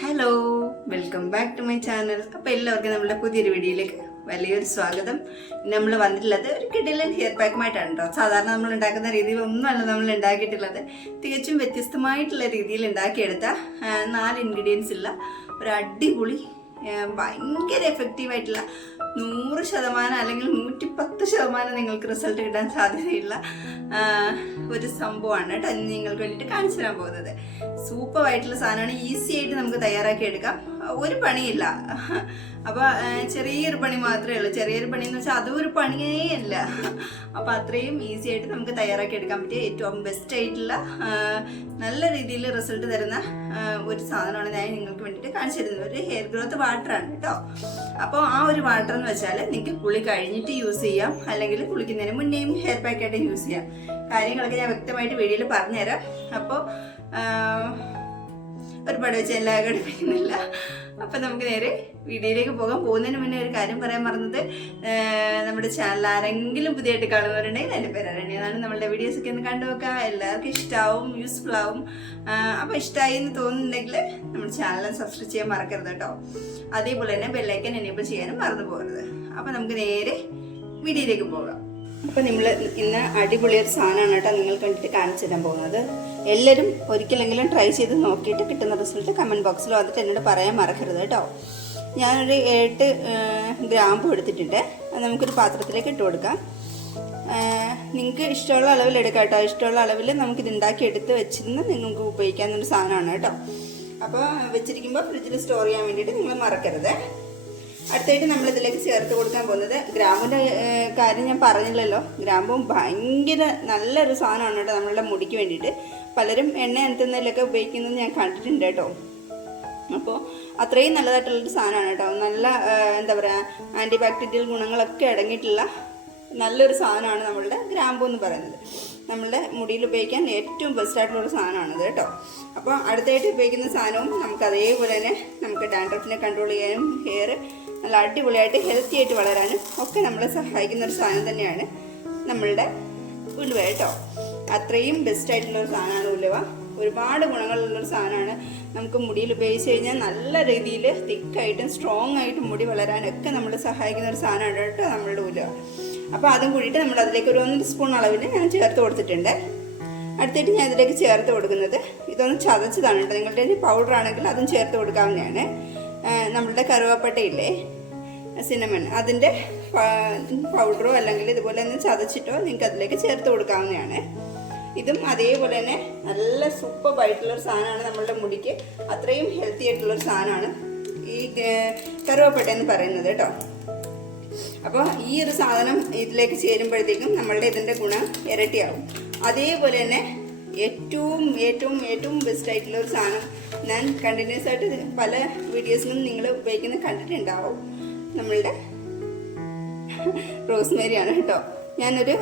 Hello welcome back to my channel അപ്പോൾ എല്ലാവർക്കും നമ്മുടെ പുതിയൊരു വീഡിയോയിലേക്ക് വലിയൊരു സ്വാഗതം. നമ്മൾ വന്നിട്ടുള്ളത് ഒരു കിടിലൻ ഹെയർ പാക്കുമായിട്ടാണ് കേട്ടോ സാധാരണ നമ്മൾ ഉണ്ടാക്കുന്ന രീതിയിൽ ഒന്നുമല്ല നമ്മൾ ഉണ്ടാക്കിയിട്ടുള്ളത്. തികച്ചും വ്യത്യസ്തമായിട്ടുള്ള രീതിയിൽ ഉണ്ടാക്കിയെടുത്ത നാല് ഇൻഗ്രീഡിയൻസ് ഉള്ള ഒരു അടിപൊളി ഭയങ്കര എഫക്റ്റീവായിട്ടുള്ള നൂറ് ശതമാനം അല്ലെങ്കിൽ നൂറ്റി പത്ത് ശതമാനം നിങ്ങൾക്ക് റിസൾട്ട് കിട്ടാൻ സാധ്യതയുള്ള ഒരു സംഭവമാണ് കേട്ടോ. നിങ്ങൾക്ക് വേണ്ടിയിട്ട് കാണിച്ചു തരാൻ പോകുന്നത്. സൂപ്പറായിട്ടുള്ള സാധനമാണ്. ഈസി ആയിട്ട് നമുക്ക് തയ്യാറാക്കി എടുക്കാം. ഒരു പണിയില്ല. അപ്പോൾ ചെറിയൊരു പണി മാത്രമേ ഉള്ളൂ. ചെറിയൊരു പണി എന്ന് വെച്ചാൽ അതും ഒരു പണിയേ അല്ല. അപ്പോൾ അത്രയും ഈസി ആയിട്ട് നമുക്ക് തയ്യാറാക്കി എടുക്കാൻ പറ്റിയ ഏറ്റവും ബെസ്റ്റ് ആയിട്ടുള്ള നല്ല രീതിയിൽ റിസൾട്ട് തരുന്ന ഒരു സാധനമാണ് ഞാൻ നിങ്ങൾക്ക് വേണ്ടിയിട്ട് കാണിച്ചു തരുന്നത്. ഒരു ഹെയർ ഗ്രോത്ത് വാട്ടർ ആണ് കേട്ടോ അപ്പോൾ ആ ഒരു വാട്ടർ എന്ന് വെച്ചാൽ നിങ്ങൾക്ക് കുളി കഴിഞ്ഞിട്ട് യൂസ് ചെയ്യാം. അല്ലെങ്കിൽ കുളിക്കുന്നതിന് മുന്നേയും ഹെയർ പാക്കായിട്ട് യൂസ് ചെയ്യാം. കാര്യങ്ങളൊക്കെ ഞാൻ വ്യക്തമായിട്ട് വീഡിയോയിൽ പറഞ്ഞുതരാം. അപ്പോൾ ഒരുപാട് വെച്ച് എല്ലാം ഘടിപ്പിക്കുന്നില്ല അപ്പം നമുക്ക് നേരെ വീഡിയോയിലേക്ക് പോകാം. പോകുന്നതിന് മുന്നേ ഒരു കാര്യം പറയാൻ മറന്നത് നമ്മുടെ ചാനൽ ആരെങ്കിലും പുതിയതായിട്ട് കാണുന്നവരുണ്ടെങ്കിൽ എന്റെ പേര് അരണ്യതാണ് നമ്മളുടെ വീഡിയോസൊക്കെ ഒന്ന് കണ്ടു നോക്കുക. എല്ലാവർക്കും ഇഷ്ടമാവും യൂസ്ഫുൾ ആവും. അപ്പോൾ ഇഷ്ടമായി എന്ന് തോന്നുന്നുണ്ടെങ്കിൽ നമ്മുടെ ചാനൽ സബ്സ്ക്രൈബ് ചെയ്യാൻ മറക്കരുത് കേട്ടോ. അതേപോലെ തന്നെ ബെല്ലൈക്കൻ എനേബിൾ ചെയ്യാനും മറന്നു പോകരുത്. അപ്പോൾ നമുക്ക് നേരെ വീഡിയോയിലേക്ക് പോകാം. അപ്പോൾ നമ്മൾ ഇന്ന് അടിപൊളി ഒരു സാധനമാണ് കേട്ടോ നിങ്ങൾ കണ്ടിട്ട് കാണിച്ചു തരാൻ പോകുന്നത്. എല്ലാവരും ഒരിക്കലെങ്കിലും ട്രൈ ചെയ്ത് നോക്കിയിട്ട് കിട്ടുന്ന റിസൾട്ട് കമന്റ് ബോക്സിൽ വന്നിട്ട് എന്നോട് പറയാൻ മറക്കരുത് കേട്ടോ. ഞാനൊരു എട്ട് ഗ്രാമ്പ് എടുത്തിട്ടുണ്ട്. അത് നമുക്കൊരു പാത്രത്തിലേക്ക് ഇട്ട് കൊടുക്കാം. നിങ്ങൾക്ക് ഇഷ്ടമുള്ള അളവിൽ എടുക്കാം കേട്ടോ. ഇഷ്ടമുള്ള അളവിൽ നമുക്കിത് ഉണ്ടാക്കി എടുത്ത് വെച്ചിരുന്ന് നിങ്ങൾക്ക് ഉപയോഗിക്കാവുന്നൊരു സാധനമാണ് കേട്ടോ. അപ്പോൾ വെച്ചിരിക്കുമ്പോൾ ഫ്രിഡ്ജിൽ സ്റ്റോർ ചെയ്യാൻ വേണ്ടിയിട്ട് നിങ്ങൾ മറക്കരുത്. അടുത്തായിട്ട് നമ്മൾ ഇതിലേക്ക് ചേർത്ത് കൊടുക്കാൻ പോകുന്നത് ഗ്രാമ്പിന്റെ കാര്യം ഞാൻ പറഞ്ഞില്ലല്ലോ. ഗ്രാമ്പും ഭയങ്കര നല്ലൊരു സാധനമാണ് കേട്ടോ നമ്മളുടെ മുടിക്ക് വേണ്ടിയിട്ട്. പലരും എണ്ണ അനത്തുന്നതിലൊക്കെ ഉപയോഗിക്കുന്നത് ഞാൻ കണ്ടിട്ടുണ്ട് കേട്ടോ. അപ്പോൾ അത്രയും നല്ലതായിട്ടുള്ളൊരു സാധനമാണ് കേട്ടോ. നല്ല എന്താ പറയുക ആന്റി ബാക്ടീരിയൽ ഗുണങ്ങളൊക്കെ അടങ്ങിയിട്ടുള്ള നല്ലൊരു സാധനമാണ് നമ്മളുടെ ഗ്രാമ്പു എന്ന് പറയുന്നത്. നമ്മളുടെ മുടിയിൽ ഉപയോഗിക്കാൻ ഏറ്റവും ബെസ്റ്റ് ആയിട്ടുള്ള സാധനമാണിത് കേട്ടോ. അപ്പോൾ അടുത്തായിട്ട് ഉപയോഗിക്കുന്ന സാധനവും നമുക്ക് അതേപോലെ തന്നെ നമുക്ക് ഡാൻഡ്രഫിനെ കൺട്രോൾ ചെയ്യാനും ഹെയർ നല്ല അടിപൊളിയായിട്ട് ഹെൽത്തി ആയിട്ട് വളരാനും ഒക്കെ നമ്മളെ സഹായിക്കുന്ന ഒരു സാധനം തന്നെയാണ് നമ്മളുടെ ഉലുവ കേട്ടോ. അത്രയും ബെസ്റ്റ് ആയിട്ടുള്ള ഒരു സാധനമാണ് ഉലുവ. ഒരുപാട് ഗുണങ്ങളുള്ളൊരു സാധനമാണ്. നമുക്ക് മുടിയിൽ ഉപയോഗിച്ച് കഴിഞ്ഞാൽ നല്ല രീതിയിൽ തിക്കായിട്ടും സ്ട്രോങ് ആയിട്ടും മുടി വളരാനൊക്കെ നമ്മൾ സഹായിക്കുന്ന ഒരു സാധനമാണ് കേട്ടോ നമ്മളുടെ ഉലുവ. അപ്പോൾ അതും കൂടിയിട്ട് നമ്മൾ അതിലേക്ക് ഒരു ഒന്നര സ്പൂൺ അളവിൽ ഞാൻ ചേർത്ത് കൊടുത്തിട്ടുണ്ട്. അടുത്തിട്ട് ഞാൻ ഇതിലേക്ക് ചേർത്ത് കൊടുക്കുന്നത് ഇതൊന്ന് ചതച്ചതാണ് കേട്ടോ. നിങ്ങളുടെ പൗഡർ ആണെങ്കിൽ അതും ചേർത്ത് കൊടുക്കാവുന്നതാണ്. നമ്മളുടെ കറുവാപ്പട്ടയില്ലേ? സിനമൺ അതിന്റെ പൗഡറോ അല്ലെങ്കിൽ ഇതുപോലെ ഒന്ന് ചതച്ചിട്ടോ നിങ്ങൾക്ക് അതിലേക്ക് ചേർത്ത് കൊടുക്കാവുന്നതാണ്. ഇതും അതേപോലെ തന്നെ നല്ല സൂപ്പറായിട്ടുള്ള ഒരു സാധനമാണ് നമ്മളുടെ മുടിക്ക്. അത്രയും ഹെൽത്തി ആയിട്ടുള്ള ഒരു സാധനമാണ് ഈ കറുവാപ്പട്ട എന്ന് പറയുന്നത് കേട്ടോ. അപ്പോൾ ഈ ഒരു സാധനം ഇതിലേക്ക് ചേരുമ്പോഴത്തേക്കും നമ്മളുടെ ഇതിന്റെ ഗുണം ഇരട്ടിയാവും. അതേപോലെ തന്നെ ഏറ്റവും ഏറ്റവും ഏറ്റവും ബെസ്റ്റ് ആയിട്ടുള്ള ഒരു സാധനം ഞാൻ കണ്ടിന്യൂസ് ആയിട്ട് പല വീഡിയോസിലും നിങ്ങൾ ഉപയോഗിക്കുന്നത് കണ്ടിട്ടുണ്ടാവും. നമ്മളുടെ റോസ്മേരിയാണ് കേട്ടോ. ഞാനൊരു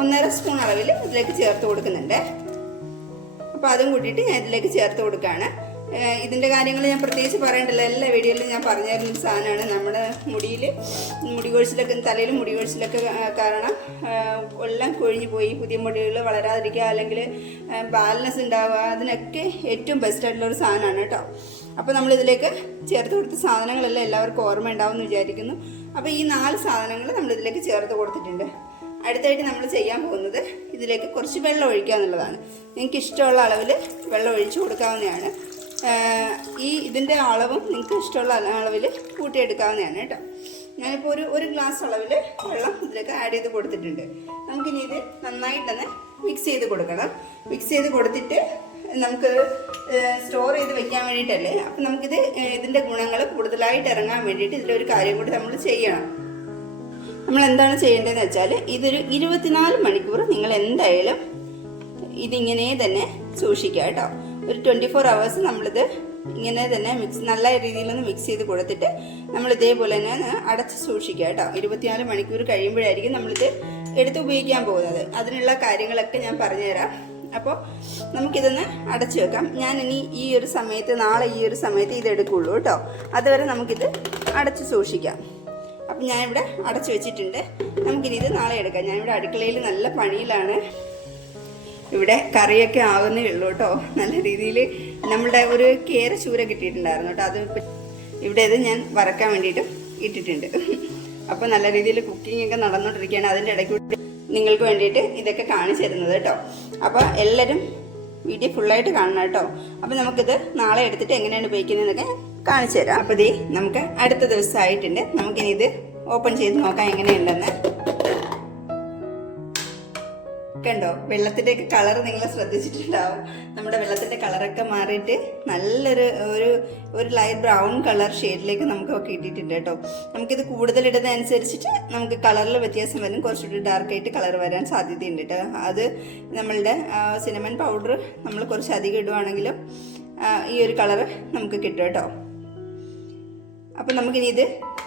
ഒന്നര സ്പൂൺ അളവിൽ ഇതിലേക്ക് ചേർത്ത് കൊടുക്കുന്നുണ്ട്. അപ്പോൾ അതും കൂട്ടിയിട്ട് ഞാൻ ഇതിലേക്ക് ചേർത്ത് കൊടുക്കുകയാണ്. ഇതിന്റെ കാര്യങ്ങൾ ഞാൻ പ്രത്യേകിച്ച് പറയണ്ടല്ലോ. എല്ലാ വീഡിയോയിലും ഞാൻ പറഞ്ഞു തരുന്ന ഒരു സാധനമാണ് നമ്മുടെ മുടിയിൽ മുടി കൊഴിച്ചിലൊക്കെ തലയിൽ മുടി കൊഴിച്ചിലൊക്കെ കാരണം എല്ലാം കൊഴിഞ്ഞു പോയി. പുതിയ മുടികൾ വളരാതിരിക്കുക അല്ലെങ്കിൽ ബാലൻസ് ഉണ്ടാവുക. അതിനൊക്കെ ഏറ്റവും ബെസ്റ്റ് ആയിട്ടുള്ള ഒരു സാധനമാണ് കേട്ടോ. അപ്പോൾ നമ്മളിതിലേക്ക് ചേർത്ത് കൊടുത്ത സാധനങ്ങളെല്ലാം എല്ലാവർക്കും ഓർമ്മ ഉണ്ടാവും എന്ന് വിചാരിക്കുന്നു. അപ്പോൾ ഈ നാല് സാധനങ്ങൾ നമ്മളിതിലേക്ക് ചേർത്ത് കൊടുത്തിട്ടുണ്ട്. അടുത്തായിട്ട് നമ്മൾ ചെയ്യാൻ പോകുന്നത് ഇതിലേക്ക് കുറച്ച് വെള്ളം ഒഴിക്കുക എന്നുള്ളതാണ്. നിങ്ങൾക്ക് ഇഷ്ടമുള്ള അളവിൽ വെള്ളം ഒഴിച്ചു കൊടുക്കാവുന്നതാണ്. ഈ ഇതിന്റെ അളവും നിങ്ങൾക്ക് ഇഷ്ടമുള്ള അളവിൽ കൂട്ടിയെടുക്കാവുന്നതാണ് കേട്ടോ. ഞാനിപ്പോൾ ഒരു ഒരു ഗ്ലാസ് അളവിൽ വെള്ളം ഇതിലേക്ക് ആഡ് ചെയ്ത് കൊടുത്തിട്ടുണ്ട്. നമുക്കിനി ഇത് നന്നായിട്ടൊന്ന് മിക്സ് ചെയ്ത് കൊടുക്കണം. മിക്സ് ചെയ്ത് കൊടുത്തിട്ട് നമുക്ക് സ്റ്റോർ ചെയ്ത് വെക്കാൻ വേണ്ടിയിട്ടല്ലേ? അപ്പം നമുക്കിത് ഇതിന്റെ ഗുണങ്ങൾ കൂടുതലായിട്ട് ഇറങ്ങാൻ വേണ്ടിയിട്ട് ഇതിലൊരു കാര്യം കൂടി നമ്മൾ ചെയ്യണം. നമ്മൾ എന്താണ് ചെയ്യേണ്ടതെന്ന് വെച്ചാൽ ഇതൊരു ഇരുപത്തിനാല് മണിക്കൂർ നിങ്ങൾ എന്തായാലും ഇതിങ്ങനെ തന്നെ സൂക്ഷിക്കുക കേട്ടോ. ഒരു ട്വന്റി ഫോർ അവേഴ്സ് നമ്മളിത് ഇങ്ങനെ തന്നെ മിക്സ് നല്ല രീതിയിലൊന്ന് മിക്സ് ചെയ്ത് കൊടുത്തിട്ട് നമ്മൾ ഇതേപോലെ തന്നെ അടച്ച് സൂക്ഷിക്കുക കേട്ടോ. ഇരുപത്തിനാല് മണിക്കൂർ കഴിയുമ്പോഴായിരിക്കും നമ്മളിത് എടുത്ത് ഉപയോഗിക്കാൻ പോകുന്നത്. അതിനുള്ള കാര്യങ്ങളൊക്കെ ഞാൻ പറഞ്ഞുതരാം. അപ്പോൾ നമുക്കിതൊന്ന് അടച്ചു വെക്കാം. ഞാൻ ഇനി ഈ ഒരു സമയത്ത് നാളെ ഈ ഒരു സമയത്ത് ഇത് എടുക്കുള്ളൂ കേട്ടോ. അതുവരെ നമുക്കിത് അടച്ച് സൂക്ഷിക്കാം. അപ്പം ഞാനിവിടെ അടച്ചു വെച്ചിട്ടുണ്ട്. നമുക്കിനി ഇത് നാളെ എടുക്കാം. ഞാനിവിടെ അടുക്കളയിൽ നല്ല പണിയിലാണ്. ഇവിടെ കറിയൊക്കെ ആവുന്നേ ഉള്ളൂ കേട്ടോ. നല്ല രീതിയിൽ നമ്മുടെ ഒരു കേര ചൂര കിട്ടിയിട്ടുണ്ടായിരുന്നു കേട്ടോ. അത് ഇവിടെ ഇത് ഞാൻ വറക്കാൻ വേണ്ടിയിട്ടും ഇട്ടിട്ടുണ്ട്. അപ്പോൾ നല്ല രീതിയിൽ കുക്കിംഗ് ഒക്കെ നടന്നുകൊണ്ടിരിക്കുകയാണ് അതിന്റെ ഇടയ്ക്ക് നിങ്ങൾക്ക് വേണ്ടിയിട്ട് ഇതൊക്കെ കാണിച്ചു തരുന്നത് കേട്ടോ. അപ്പോൾ എല്ലാവരും വീഡിയോ ഫുള്ളായിട്ട് കാണണം കേട്ടോ. അപ്പോൾ നമുക്കിത് നാളെ എടുത്തിട്ട് എങ്ങനെയാണ് ഉപയോഗിക്കുന്നതെന്നൊക്കെ കാണിച്ചു തരാം. അപ്പോൾ ദേ നമുക്ക് അടുത്ത ദിവസമായിട്ടുണ്ട്. നമുക്കിനി ഇത് ഓപ്പൺ ചെയ്ത് നോക്കാം എങ്ങനെയുണ്ടെന്ന്. കണ്ടോ വെള്ളത്തിന്റെയൊക്കെ കളർ നിങ്ങൾ ശ്രദ്ധിച്ചിട്ടുണ്ടാവും. നമ്മുടെ വെള്ളത്തിന്റെ കളറൊക്കെ മാറിയിട്ട് നല്ലൊരു ഒരു ഒരു ലൈറ്റ് ബ്രൗൺ കളർ ഷെയ്ഡിലേക്ക് നമുക്ക് കിട്ടിയിട്ടുണ്ട് കേട്ടോ. നമുക്കിത് കൂടുതൽ ഇടുന്നതനുസരിച്ചിട്ട് നമുക്ക് കളറിൽ വ്യത്യാസം വരും. കുറച്ചുകൂടി ഡാർക്കായിട്ട് കളർ വരാൻ സാധ്യതയുണ്ട് കേട്ടോ. അത് നമ്മളുടെ സിനമൻ പൗഡർ നമ്മൾ കുറച്ച് അധികം ഇടുവാണെങ്കിലും ഈ ഒരു കളറ് നമുക്ക് കിട്ടും കേട്ടോ. അപ്പം നമുക്കിനി ഇത്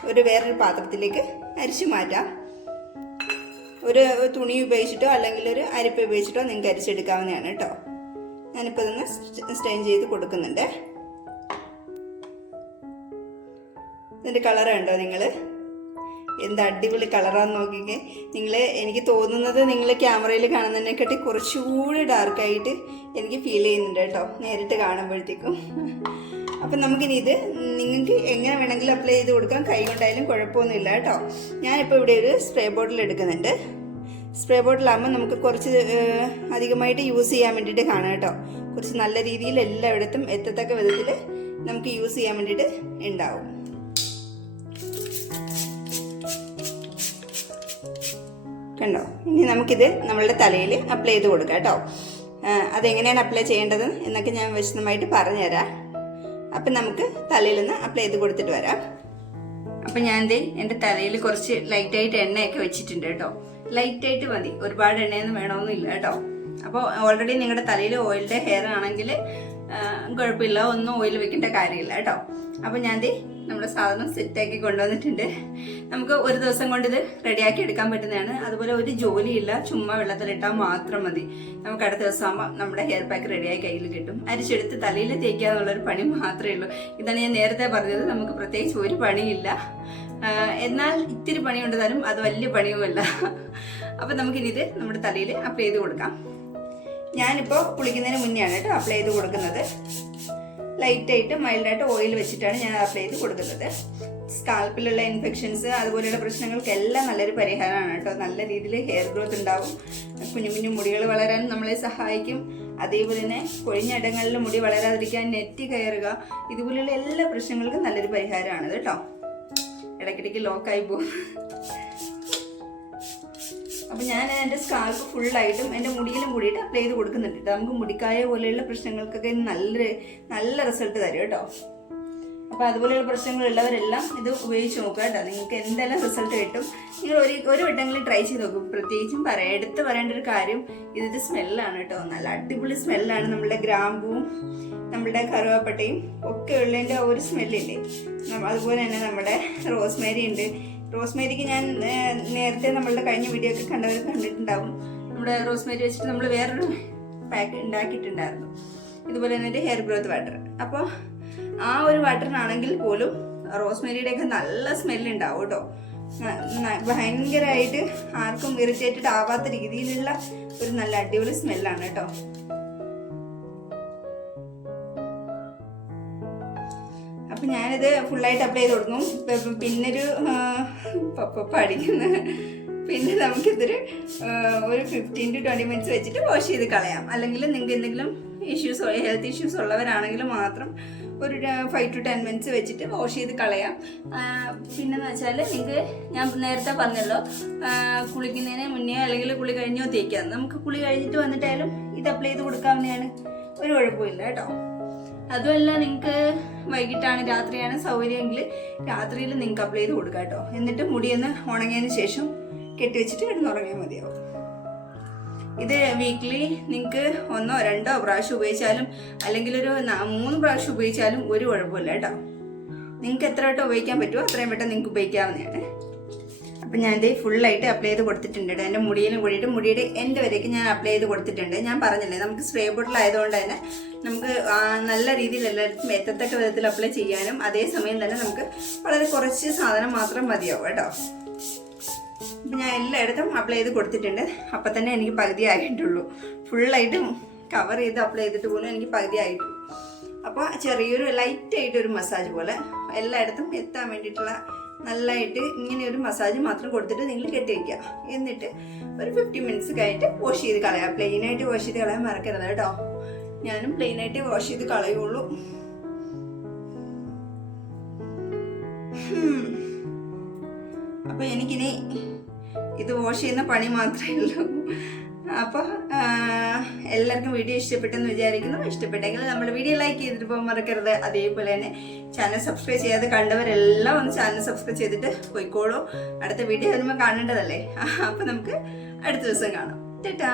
ഒരു വേറൊരു പാത്രത്തിലേക്ക് അരിച്ചു മാറ്റാം. ഒരു തുണി ഉപയോഗിച്ചിട്ടോ അല്ലെങ്കിൽ ഒരു അരിപ്പ ഉപയോഗിച്ചിട്ടോ നിങ്ങൾക്ക് അരിച്ചെടുക്കാവുന്നതാണ് കേട്ടോ. ഞാനിപ്പോൾ ഇതൊന്ന് സ്റ്റെയിൻ ചെയ്ത് കൊടുക്കുന്നുണ്ട്. ഇതിന്റെ കളർ കണ്ടോ നിങ്ങൾ? എന്ത് അടിപൊളി കളറാന്ന് നോക്കിക്കേ. നിങ്ങൾ എനിക്ക് തോന്നുന്നത് നിങ്ങൾ ക്യാമറയിൽ കാണുന്നതിനെക്കാട്ടി കുറച്ചുകൂടി ഡാർക്കായിട്ട് എനിക്ക് ഫീൽ ചെയ്യുന്നുണ്ട് കേട്ടോ. നേരിട്ട് കാണുമ്പോഴത്തേക്കും. അപ്പം നമുക്കിനി ഇത് നിങ്ങൾക്ക് എങ്ങനെ വേണമെങ്കിലും അപ്ലൈ ചെയ്ത് കൊടുക്കാം. കൈ കൊണ്ടായാലും കുഴപ്പമൊന്നുമില്ല കേട്ടോ. ഞാനിപ്പോൾ ഇവിടെ ഒരു സ്പ്രേ ബോട്ടിൽ എടുക്കുന്നുണ്ട്. സ്പ്രേ ബോട്ടിലാകുമ്പോൾ നമുക്ക് കുറച്ച് അധികമായിട്ട് യൂസ് ചെയ്യാൻ വേണ്ടിയിട്ട് കാണാം കേട്ടോ. കുറച്ച് നല്ല രീതിയിൽ എല്ലായിടത്തും എത്തത്തക്ക വിധത്തിൽ നമുക്ക് യൂസ് ചെയ്യാൻ വേണ്ടിയിട്ട് ഉണ്ടാവും. കണ്ടോ? ഇനി നമുക്കിത് നമ്മളുടെ തലയിൽ അപ്ലൈ ചെയ്ത് കൊടുക്കാം കേട്ടോ. അതെങ്ങനെയാണ് അപ്ലൈ ചെയ്യേണ്ടത് എന്നൊക്കെ ഞാൻ വിശദമായിട്ട് പറഞ്ഞുതരാം. അപ്പം നമുക്ക് തലയിൽ നിന്ന് അപ്ലൈ ചെയ്ത് കൊടുത്തിട്ട് വരാം. അപ്പം ഞാൻ ദേ എന്റെ തലയിൽ കുറച്ച് ലൈറ്റായിട്ട് എണ്ണയൊക്കെ വെച്ചിട്ടുണ്ട് കേട്ടോ. ലൈറ്റായിട്ട് മതി. ഒരുപാട് എണ്ണയൊന്നും വേണമെന്നില്ല കേട്ടോ. അപ്പോൾ ഓൾറെഡി നിങ്ങളുടെ തലയിൽ ഓയിലിന്റെ ഹെയർ ആണെങ്കിൽ കുഴപ്പമില്ല. ഒന്നും ഓയിൽ വെക്കേണ്ട കാര്യമില്ല കേട്ടോ. അപ്പോൾ ഞാൻ ദേ നമ്മുടെ സാധനം സെറ്റാക്കി കൊണ്ടുവന്നിട്ടുണ്ട്. നമുക്ക് ഒരു ദിവസം കൊണ്ട് ഇത് റെഡിയാക്കി എടുക്കാൻ പറ്റുന്നതാണ്. അതുപോലെ ഒരു ജോലിയില്ല ചുമ്മാ വെള്ളത്തിലിട്ടാൽ മാത്രം മതി. നമുക്ക് അടുത്ത ദിവസം ആകുമ്പോൾ നമ്മുടെ ഹെയർ പാക്ക് റെഡിയായി കയ്യിൽ കിട്ടും. അരിച്ചെടുത്ത് തലയിൽ തേക്കുക എന്നുള്ളൊരു പണി മാത്രമേ ഉള്ളൂ. ഇതാണ് ഞാൻ നേരത്തെ പറഞ്ഞത് നമുക്ക് പ്രത്യേകിച്ച് ഒരു പണിയില്ല. എന്നാൽ ഇത്തിരി പണി അത് വലിയ പണിയുമല്ല. അപ്പം നമുക്കിനി ഇത് നമ്മുടെ തലയിൽ അപ്ലൈ ചെയ്ത് കൊടുക്കാം. ഞാനിപ്പോൾ കുളിക്കുന്നതിന് മുന്നെയാണ് കേട്ടോ അപ്ലൈ ചെയ്ത് കൊടുക്കുന്നത്. ലൈറ്റായിട്ട് മൈൽഡായിട്ട് ഓയിൽ വെച്ചിട്ടാണ് ഞാൻ അപ്ലൈ ചെയ്ത് കൊടുക്കുന്നത്. സ്കാൽപ്പിലുള്ള ഇൻഫെക്ഷൻസ് അതുപോലെയുള്ള പ്രശ്നങ്ങൾക്കെല്ലാം നല്ലൊരു പരിഹാരമാണ് കേട്ടോ. നല്ല രീതിയിൽ ഹെയർ ഗ്രോത്ത് ഉണ്ടാവും. കുഞ്ഞു കുഞ്ഞു മുടികൾ വളരാൻ നമ്മളെ സഹായിക്കും. അതേപോലെ തന്നെ കൊഴിഞ്ഞിടങ്ങളിൽ മുടി വളരാതിരിക്കാൻ നെറ്റ് കയറുക ഇതുപോലെയുള്ള എല്ലാ പ്രശ്നങ്ങൾക്കും നല്ലൊരു പരിഹാരമാണ് കേട്ടോ. ഇടയ്ക്കിടയ്ക്ക് ലോക്കായി പോകും. അപ്പം ഞാൻ എന്റെ സ്കാൽപ്പ് ഫുള്ളായിട്ടും എന്റെ മുടിയിലും കൂടിയിട്ട് അപ്ലൈ ചെയ്ത് കൊടുക്കുന്നുണ്ട് ഇത് നമുക്ക് മുടിക്കായ പോലെയുള്ള പ്രശ്നങ്ങൾക്കൊക്കെ നല്ല നല്ല റിസൾട്ട് തരും കേട്ടോ അപ്പോൾ അതുപോലെയുള്ള പ്രശ്നങ്ങളുള്ളവരെല്ലാം ഇത് ഉപയോഗിച്ച് നോക്കുക കേട്ടോ നിങ്ങൾക്ക് എന്തെല്ലാം റിസൾട്ട് കിട്ടും. നിങ്ങൾ ഒരു ഒരു വട്ടമെങ്കിലും ട്രൈ ചെയ്ത് നോക്കും. പ്രത്യേകിച്ചും പറയാം എടുത്ത് പറയേണ്ട ഒരു കാര്യം ഇതിന്റെ സ്മെല്ലാണ് കേട്ടോ നല്ല അടിപൊളി സ്മെല്ലാണ് നമ്മുടെ ഗ്രാമ്പൂവും നമ്മുടെ കറുവാപ്പട്ടയും ഒക്കെ ഉള്ളതിന്റെ ഒരു സ്മെല്ലില്ലേ അതുപോലെ തന്നെ നമ്മുടെ റോസ്മേരി ഉണ്ട്. റോസ്മേരിക്ക് ഞാൻ നേരത്തെ നമ്മളുടെ കഴിഞ്ഞ വീഡിയോ ഒക്കെ കണ്ടവർ കണ്ടിട്ടുണ്ടാവും. നമ്മുടെ റോസ്മേരി വെച്ചിട്ട് നമ്മൾ വേറൊരു പാക്ക് ഉണ്ടാക്കിയിട്ടുണ്ടായിരുന്നു. ഇതുപോലെ തന്നെ ഒരു ഹെയർ ഗ്രോത്ത് വാട്ടർ അപ്പോൾ ആ ഒരു വാട്ടറിനാണെങ്കിൽ പോലും റോസ്മേരിയുടെ ഒക്കെ നല്ല സ്മെല്ലുണ്ടാവും കേട്ടോ. ഭയങ്കരമായിട്ട് ആർക്കും ഇറിറ്റേറ്റഡ് ആവാത്ത രീതിയിലുള്ള ഒരു നല്ല അടിപൊളി സ്മെല്ലാണ് കേട്ടോ. അപ്പൊ ഞാനിത് ഫുള്ളായിട്ട് അപ്ലൈ ചെയ്ത് കൊടുക്കും. പിന്നൊരു പഠിക്കുന്ന പിന്നെ നമുക്കിതൊരു ഒരു ഫിഫ്റ്റീൻ ടു ട്വന്റി മിനിറ്റ്സ് വെച്ചിട്ട് വാഷ് ചെയ്ത് കളയാം. അല്ലെങ്കിൽ നിങ്ങൾക്ക് എന്തെങ്കിലും ഇഷ്യൂസ് ഹെൽത്ത് ഇഷ്യൂസ് ഉള്ളവരാണെങ്കിൽ മാത്രം ഒരു ഫൈവ് ടു ടെൻ മിനിറ്റ്സ് വെച്ചിട്ട് വാഷ് ചെയ്ത് കളയാം. പിന്നെന്ന് വെച്ചാൽ നിങ്ങൾക്ക് ഞാൻ നേരത്തെ പറഞ്ഞല്ലോ കുളിക്കുന്നതിന് മുന്നേ അല്ലെങ്കിൽ കുളി കഴിഞ്ഞോ തേക്കാം നമുക്ക് കുളി കഴിഞ്ഞിട്ട് വന്നിട്ടായാലും ഇത് അപ്ലൈ ചെയ്ത് കൊടുക്കാവുന്നതാണ്. ഒരു കുഴപ്പമില്ല കേട്ടോ. അതുമല്ല നിങ്ങൾക്ക് വൈകിട്ടാണ് രാത്രിയാണ് സൗകര്യമെങ്കിൽ രാത്രിയിൽ നിങ്ങൾക്ക് അപ്ലൈ ചെയ്ത് കൊടുക്കാം കേട്ടോ. എന്നിട്ട് മുടിയൊന്ന് ഉണങ്ങിയതിന് ശേഷം കെട്ടിവെച്ചിട്ട് കിടന്നുറങ്ങിയാൽ മതിയാവും. ഇത് വീക്ക്ലി നിങ്ങൾക്ക് ഒന്നോ രണ്ടോ പ്രാവശ്യം ഉപയോഗിച്ചാലും അല്ലെങ്കിൽ ഒരു മൂന്ന് പ്രാവശ്യം ഉപയോഗിച്ചാലും ഒരു കുഴപ്പമില്ല കേട്ടോ. നിങ്ങൾക്ക് എത്ര വട്ടം ഉപയോഗിക്കാൻ പറ്റുമോ അത്രയും വട്ടം നിങ്ങൾക്ക് ഉപയോഗിക്കാവുന്നതാണ്. അപ്പം ഞാൻ ഇതേ ഫുള്ളായിട്ട് അപ്ലൈ ചെയ്ത് കൊടുത്തിട്ടുണ്ട്. എന്റെ മുടിയിലും കൂടിയിട്ട് മുടിയുടെ എന്റെ വരേക്ക് ഞാൻ അപ്ലൈ ചെയ്ത് കൊടുത്തിട്ടുണ്ട്. ഞാൻ പറഞ്ഞില്ലേ നമുക്ക് സ്പ്രേ ബോട്ടിൽ ആയതുകൊണ്ട് തന്നെ നമുക്ക് നല്ല രീതിയിൽ എല്ലാവർക്കും എത്തത്തക്ക വിധത്തിൽ അപ്ലൈ ചെയ്യാനും അതേസമയം തന്നെ നമുക്ക് വളരെ കുറച്ച് സാധനം മാത്രം മതിയാവും കേട്ടോ. അപ്പം ഞാൻ എല്ലായിടത്തും അപ്ലൈ ചെയ്ത് കൊടുത്തിട്ടുണ്ട്. അപ്പം തന്നെ എനിക്ക് പകുതി ആയിട്ടുള്ളൂ. ഫുള്ളായിട്ട് കവർ ചെയ്ത് അപ്ലൈ ചെയ്തിട്ട് പോലും എനിക്ക് പകുതി ആയിട്ടുള്ളൂ. അപ്പോൾ ചെറിയൊരു ലൈറ്റായിട്ടൊരു മസാജ് പോലെ എല്ലായിടത്തും എത്താൻ വേണ്ടിയിട്ടുള്ള നല്ലതായിട്ട് ഇങ്ങനെ ഒരു മസാജ് മാത്രം കൊടുത്തിട്ട് നിങ്ങൾ കെട്ടി എന്നിട്ട് ഒരു ഫിഫ്റ്റി മിനിറ്റ്സ് കഴിഞ്ഞിട്ട് വാഷ് ചെയ്ത് കളയാം. പ്ലെയിനായിട്ട് വാഷ് ചെയ്ത് കളയാൻ മറക്കരുത് കേട്ടോ. ഞാനും പ്ലെയിനായിട്ട് വാഷ് ചെയ്ത് കളയുള്ളൂ. അപ്പോൾ അപ്പൊ എനിക്കിനി ഇത് വാഷ് ചെയ്യുന്ന പണി മാത്രമേ ഉള്ളൂ. അപ്പോൾ എല്ലാവർക്കും വീഡിയോ ഇഷ്ടപ്പെട്ടെന്ന് വിചാരിക്കുന്നു. ഇഷ്ടപ്പെട്ടെങ്കിൽ നമ്മൾ വീഡിയോ ലൈക്ക് ചെയ്തിട്ട് പോകാൻ മറക്കരുത്. അതേപോലെ തന്നെ ചാനൽ സബ്സ്ക്രൈബ് ചെയ്യാതെ കണ്ടവരെല്ലാം ഒന്ന് ചാനൽ സബ്സ്ക്രൈബ് ചെയ്തിട്ട് പോയിക്കോളൂ. അടുത്ത വീഡിയോ വരുമ്പോൾ കാണേണ്ടതല്ലേ? അപ്പം നമുക്ക് അടുത്ത ദിവസം കാണാം. ടാറ്റാ.